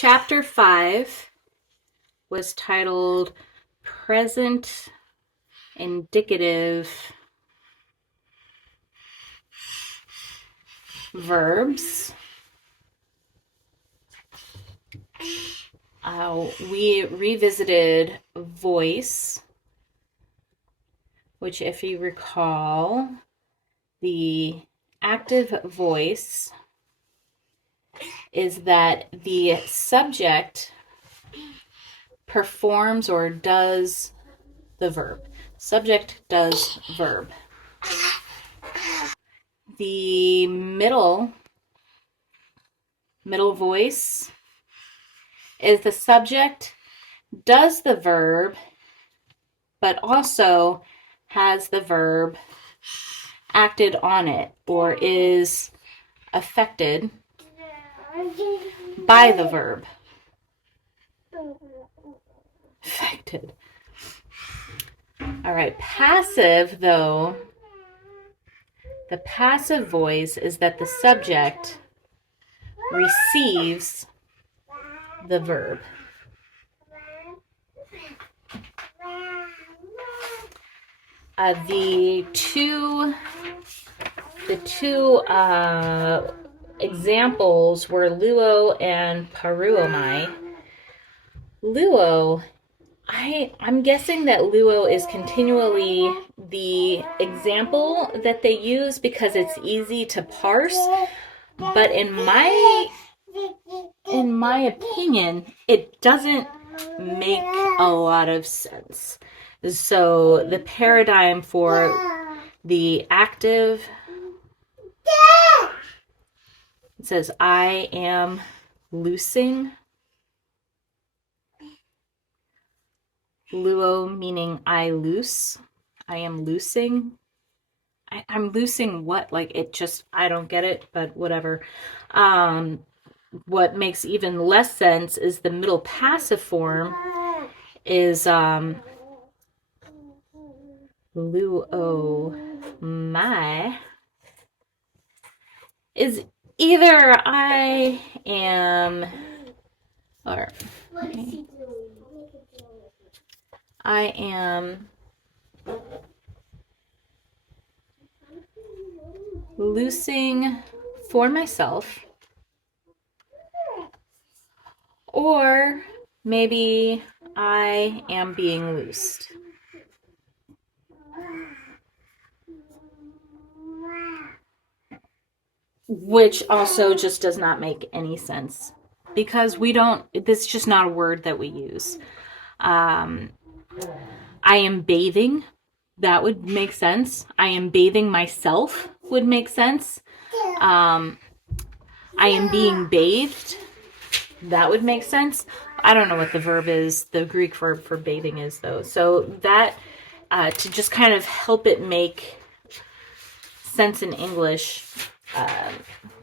Chapter 5 was titled Present Indicative Verbs. We revisited voice, which, if you recall, the active voice is that the subject performs or does the verb. Subject does verb. The middle voice is the subject does the verb, but also has the verb acted on it or is affected by the verb. Affected. All right, passive, though, the passive voice is that the subject receives the verb. The two examples were luo and paruomai. Luo, I'm guessing that luo is continually the example that they use because it's easy to parse, but in my opinion, it doesn't make a lot of sense. So the paradigm for the active, it says, I am loosing. Luo meaning I loose. I am loosing. I'm loosing what? Like, it just, I don't get it, but whatever. What makes even less sense is the middle passive form is luo my is either I am or I am loosing for myself, or maybe I am being loosed. Which also just does not make any sense because this is just not a word that we use. I am bathing. That would make sense. I am bathing myself would make sense. I am being bathed. That would make sense. I don't know what the verb is, the Greek verb for bathing is, though. So that, to just kind of help it make sense in English,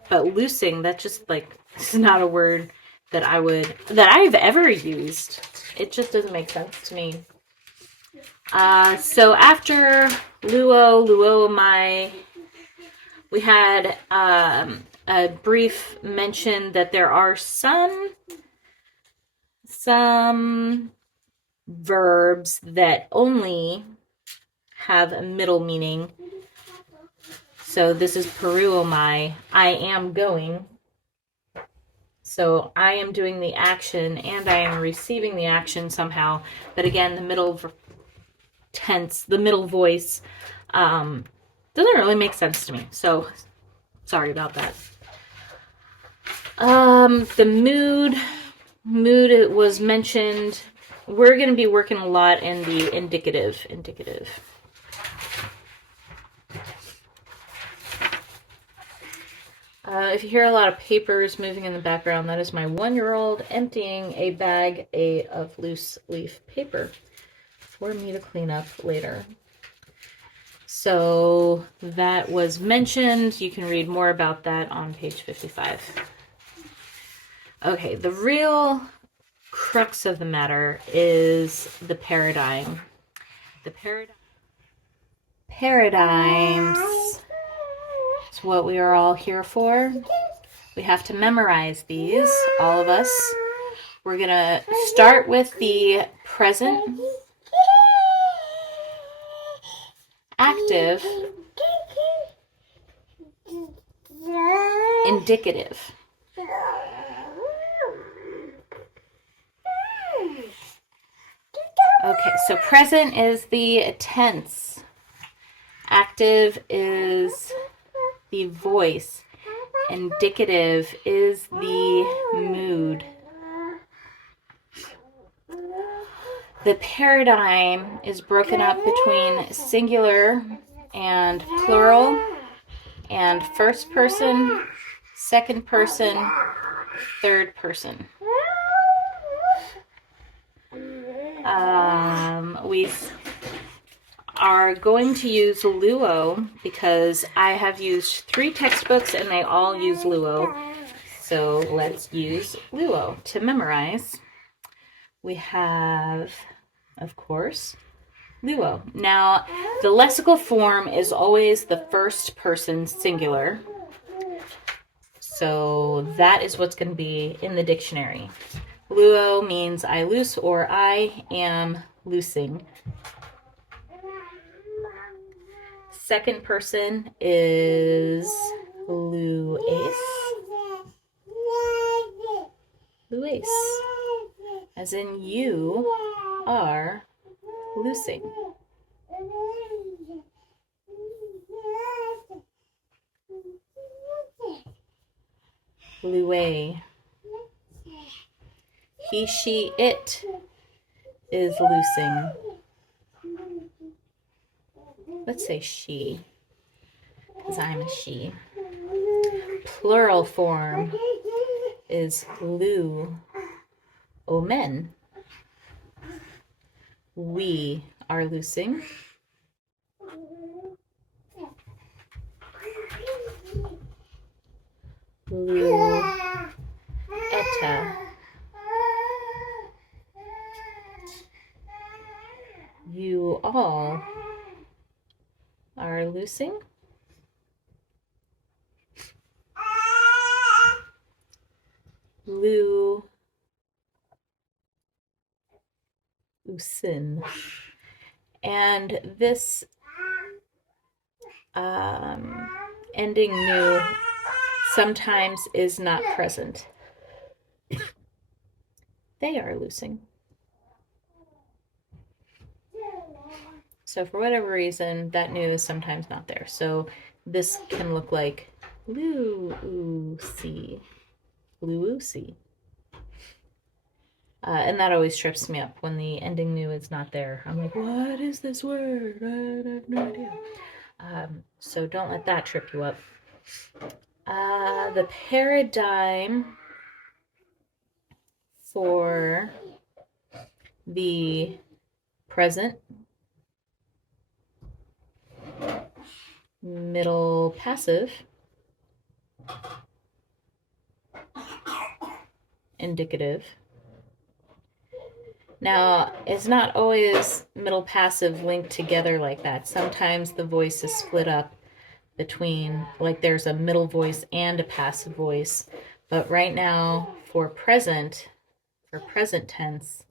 but loosing, that just, like, it's not a word that I've ever used. It just doesn't make sense to me. So after luomai, we had a brief mention that there are some verbs that only have a middle meaning. So this is paruomai, I am going. So I am doing the action and I am receiving the action somehow. But again, the middle tense, the middle voice, doesn't really make sense to me. So sorry about that. The mood it was mentioned. We're going to be working a lot in the indicative. If you hear a lot of papers moving in the background, that is my 1-year-old emptying a bag of loose leaf paper for me to clean up later. So that was mentioned. You can read more about that on page 55. Okay, the real crux of the matter is the paradigm. The paradigms. It's what we are all here for. We have to memorize these, all of us. We're going to start with the present active indicative. Okay, so present is the tense. Active is the voice. Indicative is the mood. The paradigm is broken up between singular and plural and first person, second person, third person. We are going to use Luo because I have used 3 textbooks and they all use Luo. So let's use Luo to memorize. We have, of course, Luo. Now, the lexical form is always the first person singular. So that is what's going to be in the dictionary. Luo means I loose or I am loosing. Second person is lues. Lues. As in you are loosing. Lue. He, she, it is loosing. Let's say she, because I'm a she. Plural form is lu, omen. We are loosing. Lu, eta. You all are loosing. Lu, usin. And this ending nu sometimes is not present. They are loosing. So for whatever reason, that nu is sometimes not there. So this can look like lu-oo-see. Lu-oo-see. And that always trips me up when the ending nu is not there. I'm like, what is this word? I have no idea. So don't let that trip you up. The paradigm for the present, middle passive, indicative. Now, it's not always middle passive linked together like that. Sometimes the voice is split up between, like there's a middle voice and a passive voice. But right now, for present tense,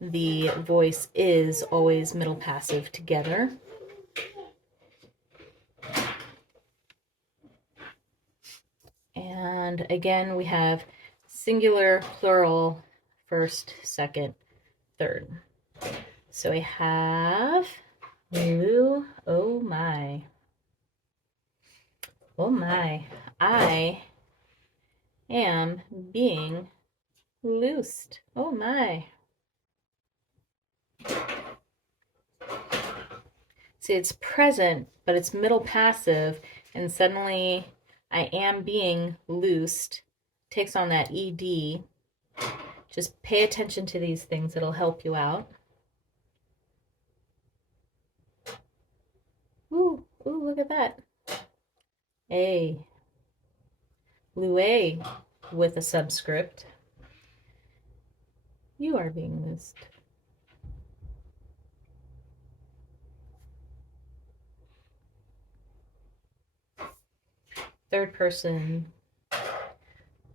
the voice is always middle passive together. And again, we have singular, plural, first, second, third. So we have Lu, oh my. Oh my, I am being loosed. Oh my. See, it's present, but it's middle passive, and suddenly I am being loosed takes on that ed. Just pay attention to these things. It'll help you out. Ooh, look at that. A. Lue with a subscript. You are being loosed. Third person,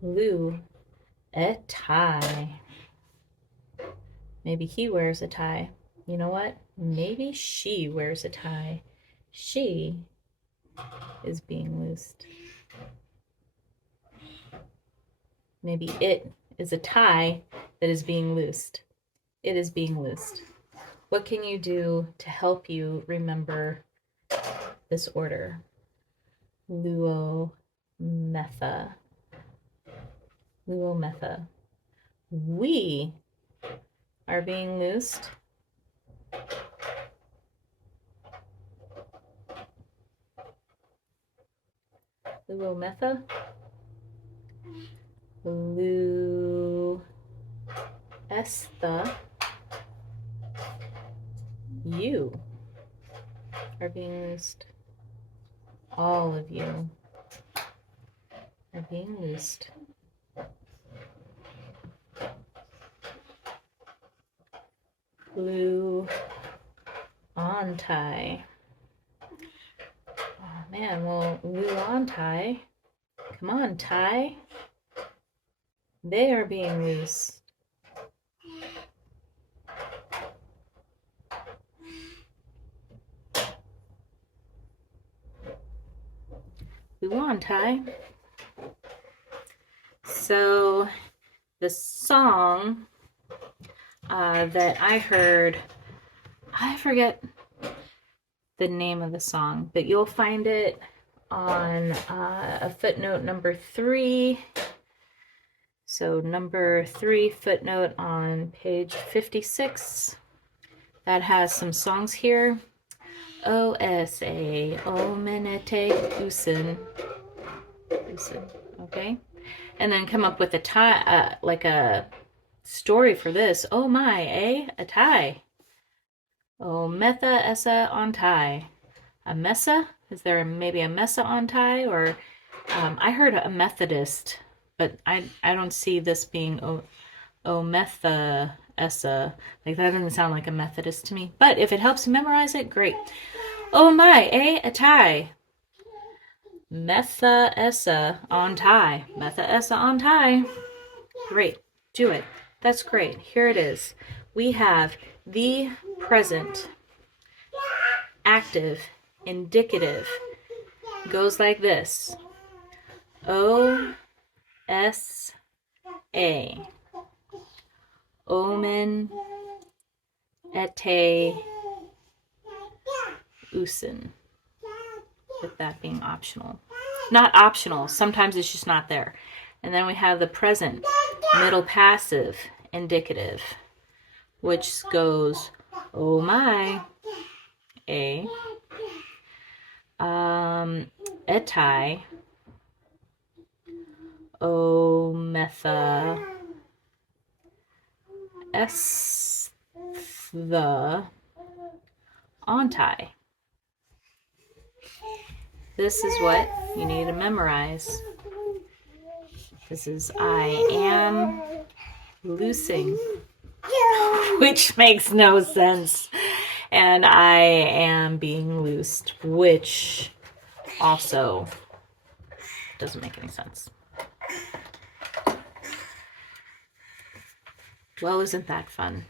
Lu, A tie. Maybe he wears a tie. You know what? Maybe she wears a tie. She is being loosed. Maybe it is a tie that is being loosed. It is being loosed. What can you do to help you remember this order? Luo, metha. Luo, metha. We are being loosed. Luo, metha. Lu, estha. You are being loosed. All of you are being loosed. Lu, ontai. Oh man, well, Lu, ontai. Come on, tie. They are being loose. Tie. So the song that I heard, I forget the name of the song, but you'll find it on a footnote number 3. So number 3 footnote on page 56. That has some songs here. O-S-A, O-Menete, Usin. Okay? And then come up with a tie, like a story for this. Oh my, a tie. Oh, metha essa on tie. A messa? Is there maybe a messa on tie? Or I heard a Methodist, but I don't see this being oh metha essa. Like that doesn't sound like a Methodist to me. But if it helps you memorize it, great. Oh my, a tie. Metha essa on tie. Metha essa on tie. Great. Do it. That's great. Here it is. We have the present active indicative. Goes like this. O-S-A. Omen ete usin. With that being optional. Not optional. Sometimes it's just not there. And then we have the present middle passive indicative, which goes oh my, a etai, o metha, s the ontai. This is what you need to memorize. This is I am loosing, which makes no sense. And I am being loosed, which also doesn't make any sense. Well, isn't that fun?